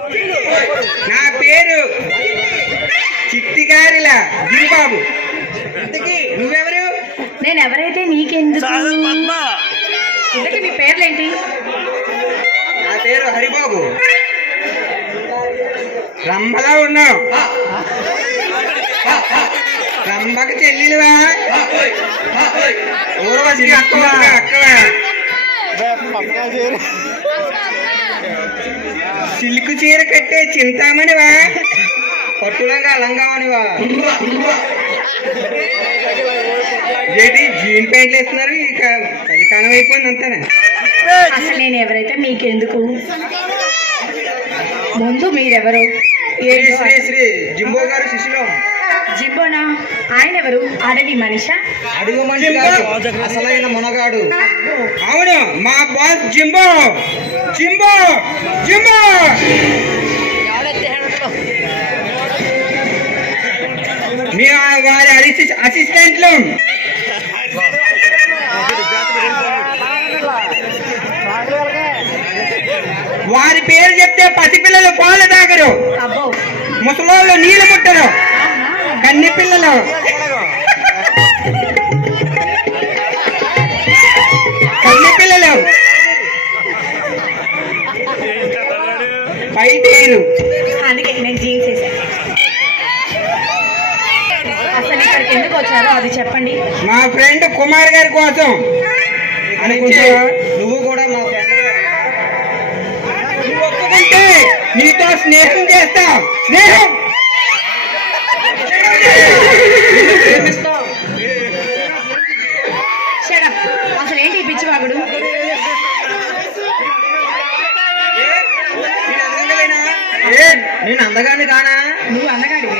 నా పేరు చిట్టిగారిలా గిరిబాబు. నువ్వెవరు? నేను ఎవరైతే నీకెందుకు? ఇంతకీ మీ పేర్లేంటి? నా పేరు హరిబాబు. రంభలా ఉన్నావు. రంభకి చెల్లెలువా? ఊర్వశి అక్కవా? సిల్క్ చీర కట్టే చింతామణివా? పట్టులంగా లంగామణివా? ఏంటి జీన్ ప్యాంట్లు వేస్తున్నారు? ఇక అది కాలం అయిపోయింది అంతానే. అసలు నేను ఎవరైతే మీకెందుకు? ముందు మీరెవరు? శ్రీ శ్రీ జింబో గారు శిష్యులు. జింబోనా? ఆయన ఎవరు? అడవి మనిషా? అడుగు మనిషి కాదు, అసలైన మునగాడు. అవును, మా బాస్ జింబో. జింబో జింబో మేము వారి అసిస్టెంట్లు. వారి పేరు చెప్తే పసిపిల్లలు పాలు తాగరు, ముసలోళ్ళు నీళ్ళు ముట్టరు, కన్ని పిల్లలు బయటేరు. అందుకే నేను జీన్స్ వేసాను. అసలు ఇక్కడికి ఎందుకు వచ్చారో అది చెప్పండి. మా ఫ్రెండ్ కుమార్ గారి కోసం అనుకుంటా. నువ్వు కూడా మా ఫ్రెండ్. నువ్వు ఒప్పుకుంటే నీతో స్నేహం చేస్తా. స్నేహం అసలు ఏంటి ఈ పిచ్చివాగుడు? నేను అందగాన్ని కానా? నువ్వు అందగాడివి.